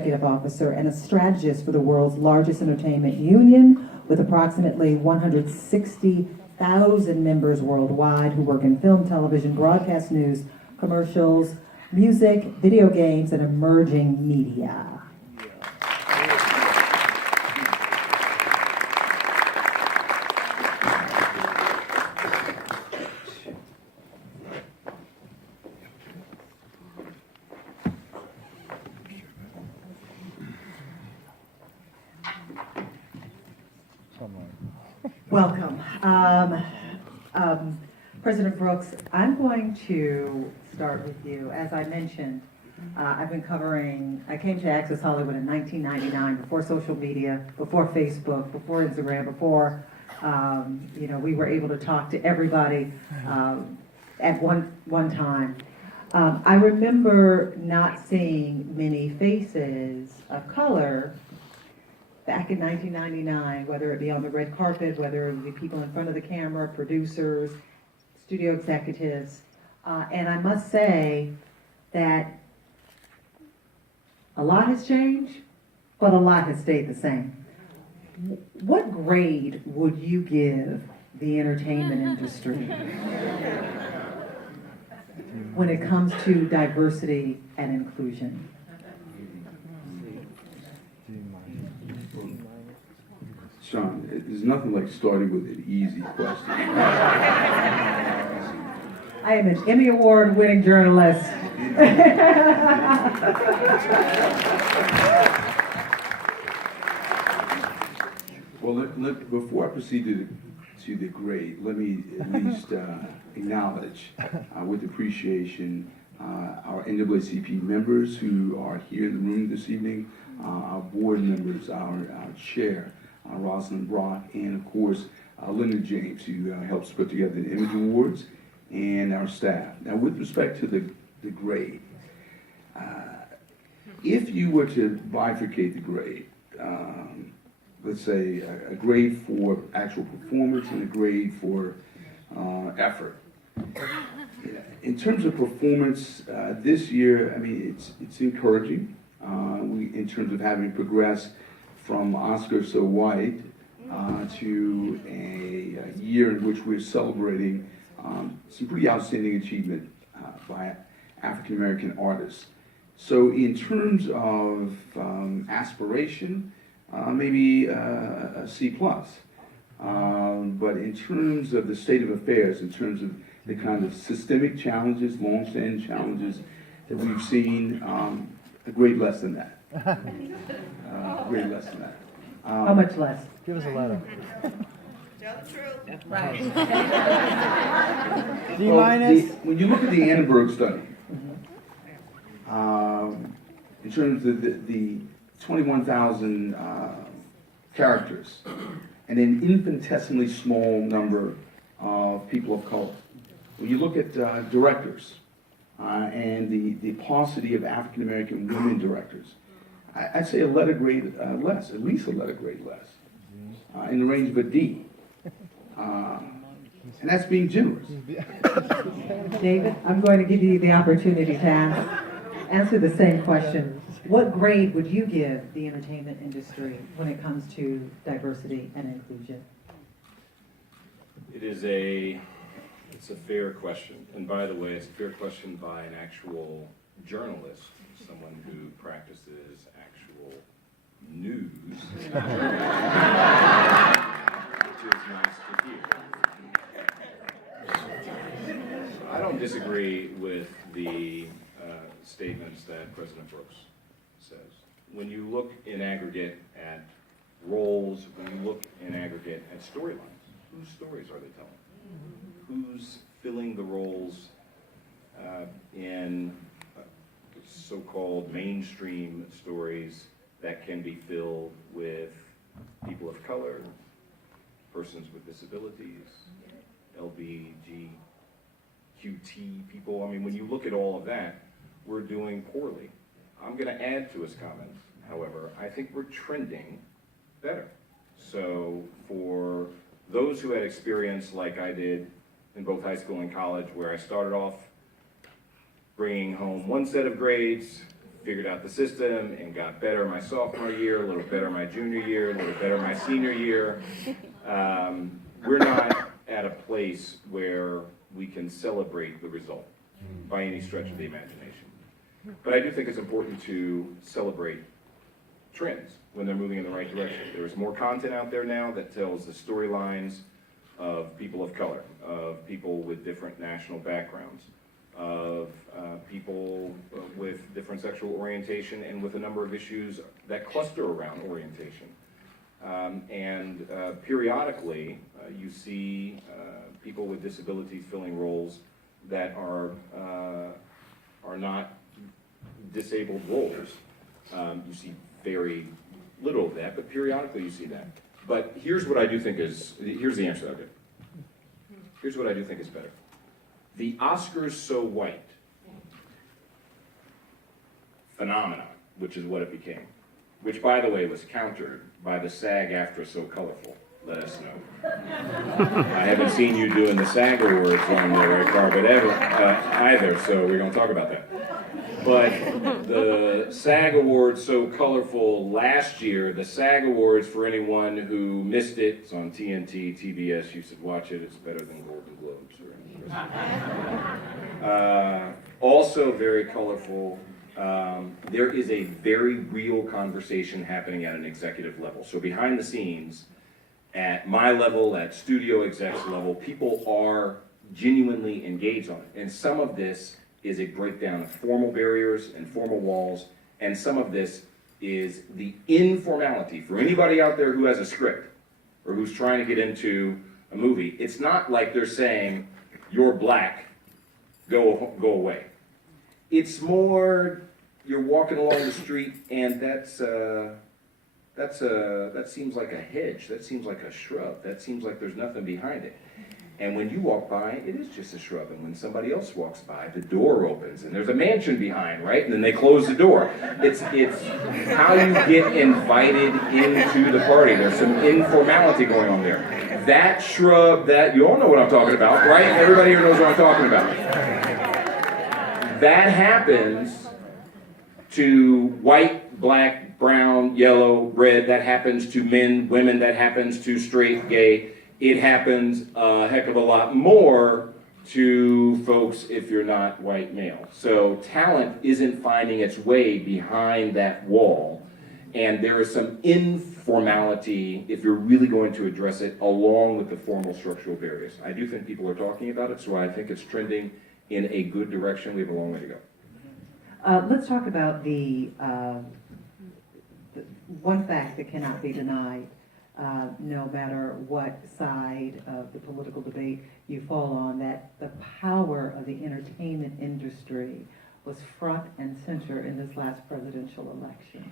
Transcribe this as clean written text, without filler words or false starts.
Executive Officer and a strategist for the world's largest entertainment union with approximately 160,000 members worldwide who work in film, television, broadcast news, commercials, music, video games, and emerging media. Welcome. President Brooks, I'm going to start with you. As I mentioned, I came to Access Hollywood in 1999, before social media, before Facebook, before Instagram, before, we were able to talk to everybody at one time. I remember not seeing many faces of color back in 1999, whether it be on the red carpet, whether it be people in front of the camera, producers, studio executives. And I must say that a lot has changed, but a lot has stayed the same. What grade would you give the entertainment industry when it comes to diversity and inclusion? Sean, there's nothing like starting with an easy question. I am an Emmy Award winning journalist. Well, before I proceed to the grade, let me at least acknowledge with appreciation our NAACP members who are here in the room this evening, our board members, our chair, Rosalind Brock, and of course, Leonard James, who helps put together the Image Awards, and our staff. Now, with respect to the grade, if you were to bifurcate the grade, let's say a grade for actual performance and a grade for effort. In terms of performance, this year, I mean, it's encouraging. In terms of having progressed from Oscar So White to a year in which we're celebrating some pretty outstanding achievement by African American artists. So in terms of aspiration, maybe a C+. But in terms of the state of affairs, in terms of the kind of systemic challenges, long-standing challenges that we've seen, a grade less than that. Grade less than that. How much less? Give us a letter. Tell the truth. Right. D minus. When you look at the Annenberg study, in terms of the 21,000 characters, and an infinitesimally small number of people of color. When you look at directors and the paucity of African American women directors, I'd say a letter grade less, at least a letter grade less, in the range of a D. And that's being generous. David, I'm going to give you the opportunity to answer the same question. What grade would you give the entertainment industry when it comes to diversity and inclusion? It's a fair question. And by the way, it's a fair question by an actual journalist, someone who practices actual news, which is nice to hear. I don't disagree with the statements that President Brooks says. When you look in aggregate at roles, when you look in aggregate at storylines, whose stories are they telling? Who's filling the roles in so-called mainstream stories that can be filled with people of color, persons with disabilities, LGBTQT people? I mean, when you look at all of that, we're doing poorly. I'm going to add to his comments, however, I think we're trending better. So for those who had experience like I did in both high school and college, where I started off bringing home one set of grades figured out the system and got better my sophomore year, a little better my junior year, a little better my senior year. We're not at a place where we can celebrate the result by any stretch of the imagination. But I do think it's important to celebrate trends when they're moving in the right direction. There's more content out there now that tells the storylines of people of color, of people with different national backgrounds, of people with different sexual orientation, and with a number of issues that cluster around orientation. Periodically, you see people with disabilities filling roles that are not disabled roles. You see very little of that, but periodically you see that. But here's what I do think is, here's the answer I'll give. Here's what I do think is better. The Oscars So White phenomenon, which is what it became, which by the way was countered by the SAG-AFTRA So Colorful. Let us know. I haven't seen you doing the SAG Awards on the red carpet either, so we're going to talk about that. But the SAG Awards So Colorful last year, the SAG Awards, for anyone who missed it, it's on TNT, TBS, you should watch it, it's better than Golden Globes or anything. Also very colorful. There is a very real conversation happening at an executive level. So behind the scenes, at my level, at studio execs level, people are genuinely engaged on it. And some of this is a breakdown of formal barriers and formal walls, and some of this is the informality. For anybody out there who has a script or who's trying to get into a movie, it's not like they're saying, you're black, go away. It's more, you're walking along the street and that seems like a hedge, that seems like a shrub, that seems like there's nothing behind it. And when you walk by, it is just a shrub. And when somebody else walks by, the door opens and there's a mansion behind, right? And then they close the door. It's how you get invited into the party. There's some informality going on there. That shrub, you all know what I'm talking about, right? Everybody here knows what I'm talking about. That happens to white, black, brown, yellow, red. That happens to men, women. That happens to straight, gay. It happens a heck of a lot more to folks if you're not white male. So talent isn't finding its way behind that wall. And there is some informality, if you're really going to address it, along with the formal structural barriers. I do think people are talking about it, so I think it's trending in a good direction. We have a long way to go. Let's talk about the one fact that cannot be denied. No matter what side of the political debate you fall on, that the power of the entertainment industry was front and center in this last presidential election.